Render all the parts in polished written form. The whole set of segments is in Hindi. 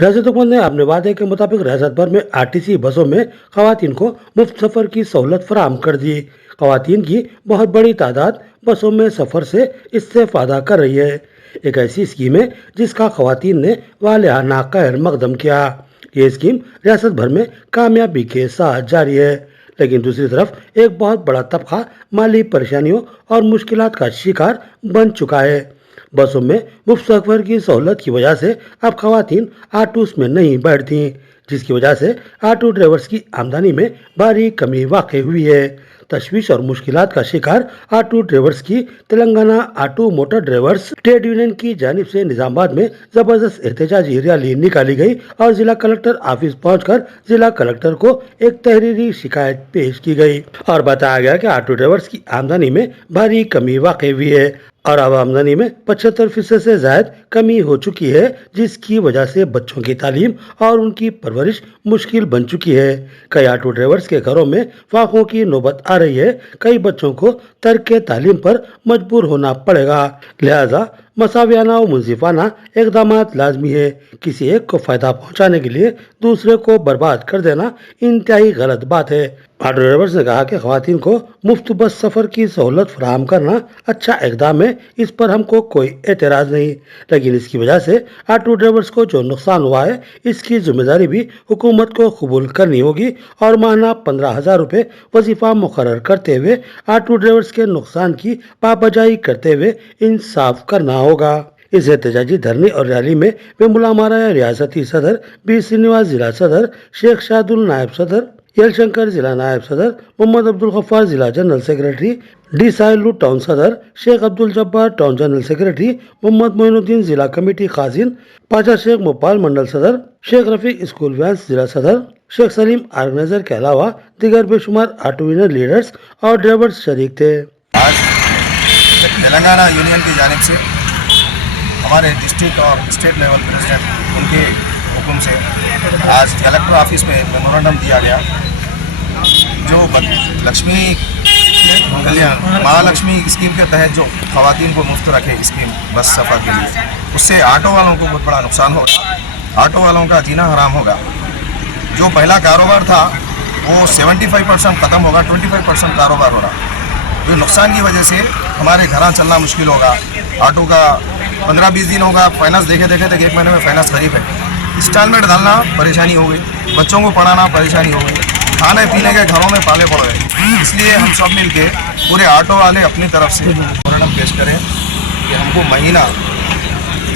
रियासत हुकूमत ने अपने वादे के मुताबिक रियासत भर में आरटीसी बसों में खवातीन को मुफ्त सफर की सहूलत फराहम कर दी। खवातीन की बहुत बड़ी तादाद बसों में सफर से इस्तेफादा कर रही है। एक ऐसी स्कीम है जिसका खवातीन ने वालियाना खैर मकदम किया। ये स्कीम रियासत भर में कामयाबी के साथ जारी है, लेकिन दूसरी तरफ एक बहुत बड़ा तबका माली परेशानियों और मुश्किलात का शिकार बन चुका है। बसों में मुफ्त सफर की सहूलत की वजह से अब खवातीन ऑटोस में नहीं बैठती, जिसकी वजह से ऑटो ड्राइवर्स की आमदनी में भारी कमी वाक़ हुई है। तशवीश और मुश्किलात का शिकार ऑटो ड्राइवर्स की Telangana auto motor drivers trade union की जानिब से निजामाबाद में जबरदस्त एहतजाजी रैली निकाली गई और जिला कलेक्टर ऑफिस पहुंचकर जिला कलेक्टर को एक तहरीरी शिकायत पेश की गई और बताया गया कि ऑटो ड्राइवर्स की आमदनी में भारी कमी वाक़ हुई है और अब आमदनी में 75% से ज्यादा कमी हो चुकी है, जिसकी वजह से बच्चों की तालीम और उनकी परवरिश मुश्किल बन चुकी है। कई ऑटो ड्राइवर्स के घरों में फाकों की नौबत आ रही है। कई बच्चों को तर्क तालीम पर मजबूर होना पड़ेगा। लिहाजा मसावियाना और मुंसिफाना इकदाम लाजमी है। किसी एक को फायदा पहुंचाने के लिए दूसरे को बर्बाद कर देना इंतहाई गलत बात है। ऑटो ड्राइवर्स ने कहा कि खवातीन को मुफ्त बस सफर की सहूलत फराहम करना अच्छा इकदाम है, इस पर हमको कोई एतराज नहीं, लेकिन इसकी वजह से ऑटो ड्राइवर्स को जो नुकसान हुआ है इसकी जिम्मेदारी भी हुकूमत को कबूल करनी होगी और माहाना 15,000 रुपये वजीफा मुकर्रर करते हुए ऑटो ड्राइवर्स के नुकसान की पाबजाई करते हुए इंसाफ करना होगा। इस एहतजाजी धरने और रैली में बेमुला मारा रियासती सदर बी श्रीनिवास, जिला सदर शेख शाहदुल, नायब सदर यल शंकर, जिला नायब सदर मोहम्मद अब्दुल गफ्फार, जिला general secretary D Sahilu, town सदर Sheikh Abdul Jabbar, town general secretary Mohammed Moinuddin, जिला कमेटी खाजिन पाचा शेख मोपाल, मंडल सदर शेख रफीक, स्कूल वैंस जिला सदर शेख सलीम ऑर्गेनाइजर के अलावा दीगर बेशुमार ऑटो यूनियन लीडर्स और ड्राइवर्स शरीक थे। आज तेलंगाना यूनियन की जानिब से हमारे डिस्ट्रिक्ट और स्टेट लेवल प्रेसिडेंट उनके हुक्म से आज कलेक्टर ऑफिस में मेमोरेंडम दिया गया, जो लक्ष्मी कल्याण महालक्ष्मी स्कीम के तहत जो खवातीन को मुफ्त रखे स्कीम बस सफ़र के लिए, उससे ऑटो वालों को बहुत बड़ा नुकसान होगा। ऑटो वालों का जीना हराम होगा। जो पहला कारोबार था वो 75% ख़त्म होगा, 25% कारोबार हो रहा। जो नुकसान की वजह से हमारे घर चलना मुश्किल होगा। ऑटो का 15-20 दिन होगा, फाइनेंस देखे देखे तक 1 महीने में फाइनेंस खरीफ है। इंस्टॉलमेंट डालना परेशानी हो गई, बच्चों को पढ़ाना परेशानी हो गई, खाने पीने के घरों में पाले पड़ गए। इसलिए हम सब मिलके पूरे ऑटो वाले अपनी तरफ से मेमोरेंडम पेश करें कि हमको महीना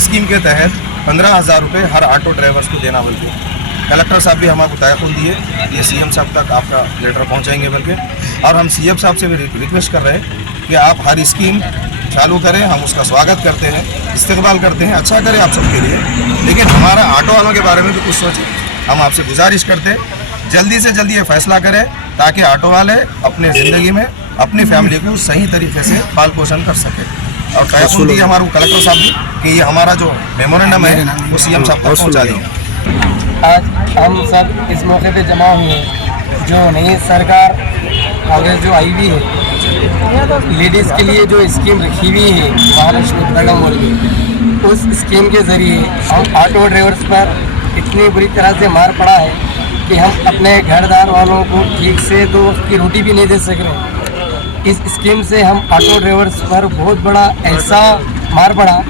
स्कीम के तहत 15,000 रुपये हर ऑटो ड्राइवर्स को देना बोल के कलेक्टर साहब भी हमको तयक़ुन दिए। ये सीएम साहब तक आपका लेटर पहुंचाएंगे बोल के, और हम सीएम साहब से भी रिक्वेस्ट कर रहे हैं कि आप हर स्कीम चालू करें। हम उसका स्वागत करते हैं, इस्तेकबाल करते हैं, अच्छा करें आप सबके लिए, लेकिन हमारा ऑटो वालों के बारे में भी कुछ सोचें। हम आपसे गुजारिश करते हैं जल्दी से जल्दी ये फैसला करें ताकि ऑटो वाले अपने ज़िंदगी में अपनी फैमिली को सही तरीके से पाल पोषण कर सके। और तयक़ुन दिए हमारे कलेक्टर साहब कि ये हमारा जो मेमोरेंडम है वो सीएम साहब तक पहुँचा दें। आज हम सब इस मौके पे जमा हुए, जो नई सरकार कांग्रेस जो आई हुई है, लेडीज़ के लिए जो स्कीम रखी हुई है महालक्ष्मी प्रोग्राम बोल के, उस स्कीम के ज़रिए हम ऑटो ड्राइवर्स पर इतनी बुरी तरह से मार पड़ा है कि हम अपने घरदार वालों को ठीक से 2 वक्त की रोटी भी नहीं दे सक रहे। इस स्कीम से हम ऑटो ड्राइवर्स पर बहुत बड़ा ऐसा मार पड़ा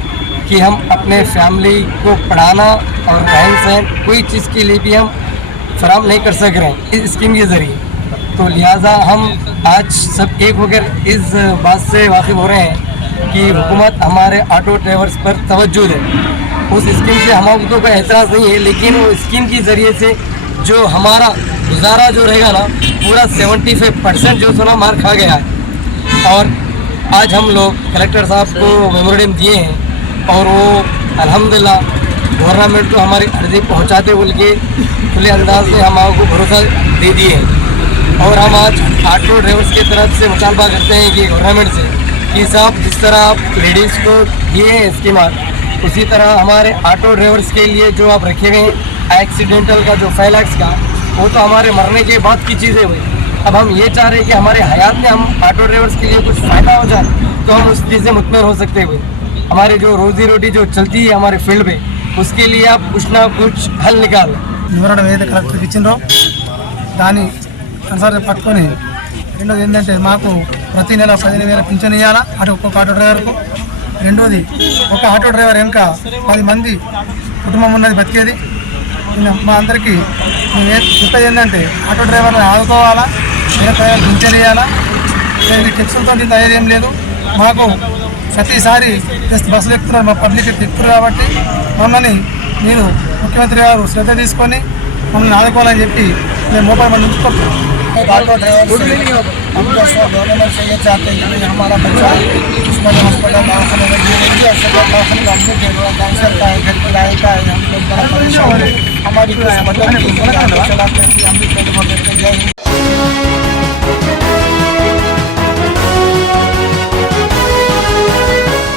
कि हम अपने फैमिली को पढ़ाना और रहन सहन कोई चीज़ के लिए भी हम फराहम नहीं कर सक रहे हैं इस स्कीम के ज़रिए। तो लिहाजा हम आज सब एक होकर इस बात से वाकिफ़ हो रहे हैं कि हुकूमत हमारे ऑटो ड्राइवर्स पर तवज्जो दे। उस स्कीम से हमारे तो कोई एतराज़ नहीं है, लेकिन वो स्कीम के ज़रिए से जो हमारा गुजारा जो रहेगा ना, पूरा 75% जो सोना मार खा गया है। और आज हम लोग कलेक्टर साहब को मेमोरेंडम दिए हैं और वो अल्हम्दुलिल्लाह गवर्नमेंट को हमारी अर्जी पहुंचाते बोल के खुले अंदाज में हम आपको भरोसा दे दिए हैं। और हम आज ऑटो ड्राइवर्स की तरफ से मुतालबा करते हैं कि गवर्नमेंट से कि साहब जिस तरह आप लेडीज़ को दिए हैं स्कीमात, उसी तरह हमारे ऑटो ड्राइवर्स के लिए जो आप रखे गए हैं एक्सीडेंटल का जो 5 लाख का, वो तो हमारे मरने के बाद की चीज़ें हुई। अब हम ये चाह रहे हैं कि हमारे हयात में हम ऑटो ड्राइवर्स के लिए कुछ फ़ायदा हो जाए तो हम उस चीज़ से मुतमईन हो सकते हुए हमारी जो रोज़ी रोटी जो चलती है हमारे फील्ड पे, उसके लिए आप कुछ ना कुछ हल निकाल। వివరణ ఏదైతే కలెక్టర్కి ఇచ్చిందో దాన్ని అనుసారం పట్టుకొని రెండోది ఏంటంటే మాకు ప్రతి నెల 15,000 పింఛన్ ఇవ్వాలా అటు ఒక్కొక్క ఆటో డ్రైవర్కు. రెండోది ఒక ఆటో డ్రైవర్ వెనుక 10 మంది కుటుంబం ఉన్నది బతికేది. మా అందరికీ మేము చెప్పేది ఏంటంటే ఆటో డ్రైవర్ని ఆదుకోవాలా, డ్రైవర్ పింఛన్ ఇవ్వాలా. టెక్సులతో ఇంత ధైర్యం లేదు మాకు. ప్రతిసారి జస్ట్ బస్సులు ఎక్కుతున్నారు, మా పబ్లిక్ ఎక్కుతున్నారు కాబట్టి మమ్మల్ని మీరు ముఖ్యమంత్రి గారు శ్రద్ధ తీసుకొని మమ్మల్ని ఆదుకోవాలని చెప్పి మేము మోపాడు మంది ఉంచుకుంటున్నాం. ऑटो ड्राइवर हम गवर्नमेंट से ये चाहते हैं कि हमारा बच्चा उस्मान हॉस्पिटल दवाखाने में दवाखाने का अपडेट दे रहा है, कैंसर का है, घर किराए का है, हम लोग बड़ा परेशान है। हमारी कोई मदद नहीं चलाते हैं, हम भी जय हिंद।